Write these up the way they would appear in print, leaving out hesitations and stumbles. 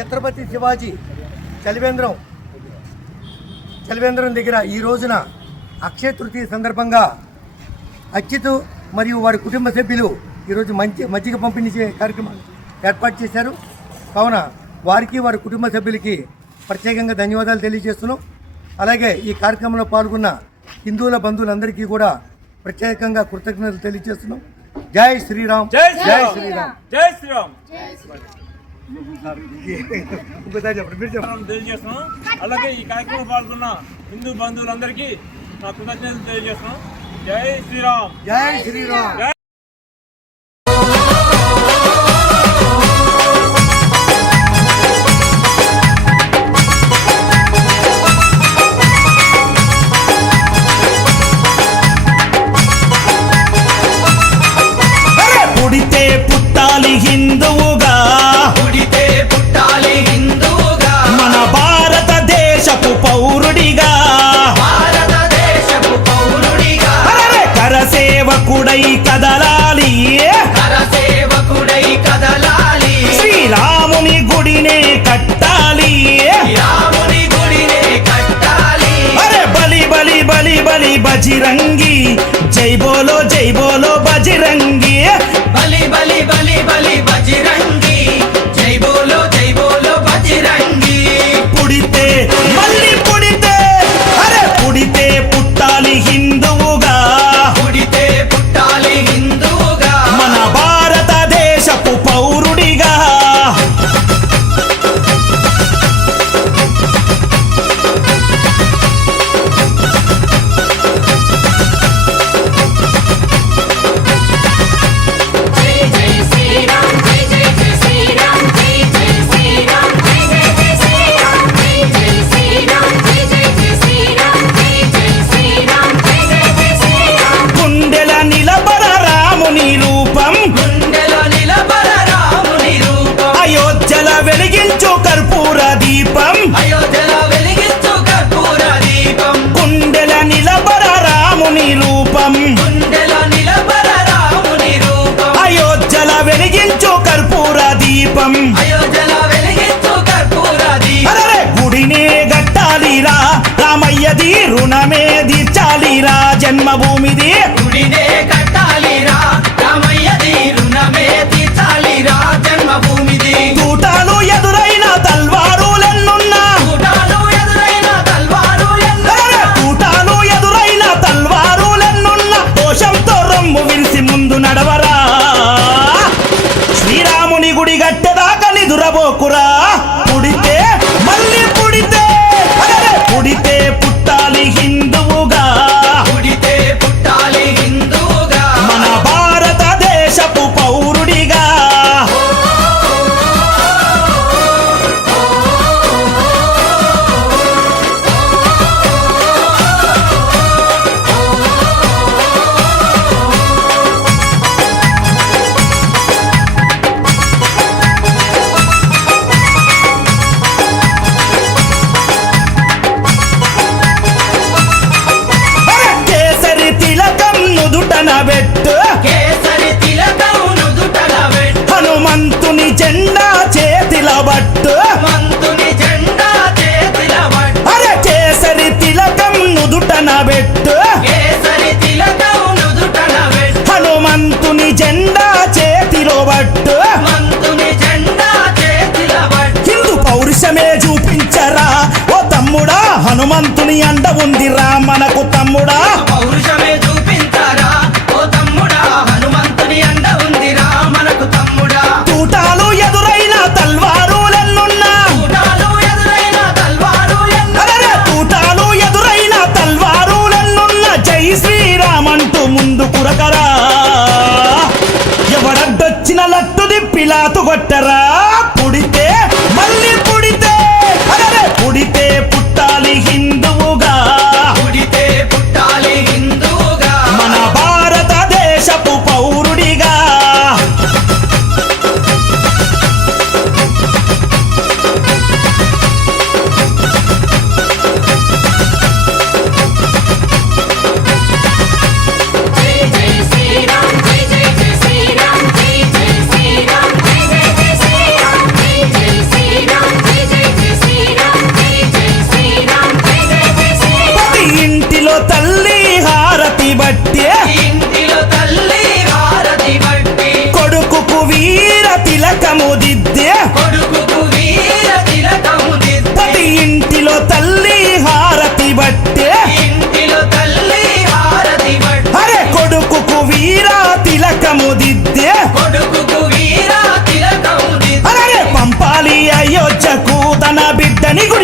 ఛత్రపతి శివాజీ చలివేంద్రం దగ్గర ఈ రోజున అక్షయ తృతీయ సందర్భంగా అచ్యుత్ మరియు వారి కుటుంబ సభ్యులు ఈరోజు మజ్జిగ పంపిణీ కార్యక్రమం ఏర్పాటు చేశారు. కావున వారికి వారి కుటుంబ సభ్యులకి ప్రత్యేకంగా ధన్యవాదాలు తెలియజేస్తున్నాం. అలాగే ఈ కార్యక్రమంలో పాల్గొన్న హిందువుల బంధువులందరికీ కూడా ప్రత్యేకంగా కృతజ్ఞతలు తెలియజేస్తున్నాం. జై శ్రీరామ్, జై శ్రీరామ్, జై శ్రీరామ్. తెలియజేస్తున్నాం. అలాగే ఈ కార్యక్రమంలో పాల్గొన్న హిందూ బంధువులందరికీ నా కృతజ్ఞతలు తెలియజేస్తున్నాం. జై శ్రీరామ్, జై శ్రీరామ్. పుడితే పుట్టాలి హిందువుగా, పుడితే పుట్టాలి హిందువుగా, మన భారతదేశపు పౌరుడిగా, భారతదేశపు పౌరుడిగా, కరసేవకుడై కదలాలి, కరసేవకుడై కదలాలి, శ్రీరాముని గుడినే కట్టాలి, రాముని గుడినే కట్టాలి. అరే బలి బలి బలి బలి బజరంగి, జై బోలో బజరంగి, బలి బలి బలి బలి బజరంగి, జై బోలో బజరంగి. పుడితే మళ్ళీ పుడితే, అరే పుడితే పుట్టాలి హిందువుగా, పుడితే పుట్టాలి హిందువుగా, మన భారతదేశపు పౌరుడిగా. వెలిగించు కర్పూర దీపం, అయోధ్యల వెలిగించు కర్పూర దీపం, గుండెల నిలబర రాముని రూపం, గుండెల నిలబర రాముని రూపం, అయోధ్యల వెలిగించు కర్పూర దీపం, అయోధ్యల వెలిగించు కర్పూర దీపం. గుడినే గట్టాలిరా రామయ్యది, రుణమే తీర్చాలిరా జన్మభూమిది, గుడినే కట్టాలిరా రామయ్యది, రుణమే తీర్చాలిరా జన్మభూమిది. తూటాలు ఎదురైన తల్వారులెన్నున్నా, తూటాలు ఎదురైన తల్వారులెన్నున్నా, దోషంతో రొమ్ము విరిసి ముందు నడవరా, శ్రీరాముని గుడి గట్టెదాకా నిదురబోకురా. పుడితే మళ్ళీ పుడితే, పుడితే పుట్టాలి హిందువుగా, పుడితే పుట్టాలి హిందువుగా, మన భారతదేశపు పౌరుడిగా. పెట్టు కేసరి తిలకం నుదుటన పెట్టు, హనుమంతుని జెండా చేతిల పట్టు, హనుమంతుని జెండా చేతిల పట్టు. అరే కేసరి తిలకం నుదుటన పెట్టు, కేసరి తిలకం నుదుటన పెట్టు, హనుమంతుని జెండా చేతిలో పట్టు, హనుమంతుని జెండా చేతిల పట్టు. హిందూ పౌరుషమే చూపించరా ఓ తమ్ముడా, హనుమంతుని అండ ఉందిరా మనకు తమ్ముడా, పౌరుషమే చూపించరా ఓ తమ్ముడా, హనుమంతుని అండ ఉందిరా మనకు తమ్ముడా. తూటాలు ఎదురైన తల్వారులెన్నున్నా, తూటాలు ఎదురైన తల్వారులెన్నున్నా, తూటాలు ఎదురైన తల్వారులెన్నున్నా, జై శ్రీరామ్ అంటూ ముందు కురకరా, ఎవడడ్డొచ్చిన లట్టు దిప్పిలాతు కొట్టరా. పుడితే మళ్ళీ పుడితే, పుడితే పుట్టాలి హిందువుగా, పుడితే పుట్టాలి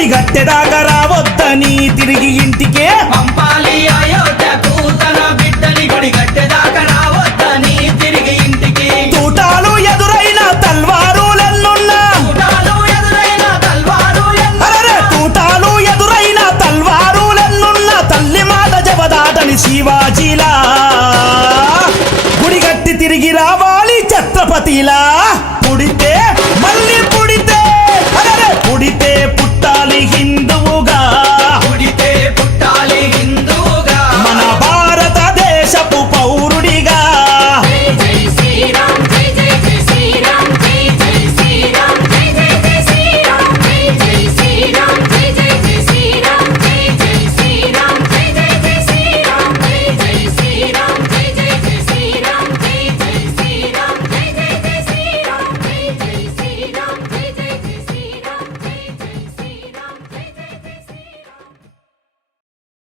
గుడి గట్టెదాకా రావద్దని తిరిగి ఇంటికే పంపాలి అయోధ్యకు తన బిడ్డని గుడి గట్టెదాకా రావద్దని తిరిగి ఇంటికి. తూటాలు ఎదురైన తల్వారులెన్నున్నా తూటాలు ఎదురైన తల్వారు అరెరే తూటాలు ఎదురైన తల్వారులెన్నున్న తల్లి మాట జవదాటని శివాజీలా గుడిగట్టి తిరిగి రావాలి ఛత్రపతిలా. పుడితే మళ్ళీ పుడితే అరెరే పుడితే పుట్టాలి హిందూ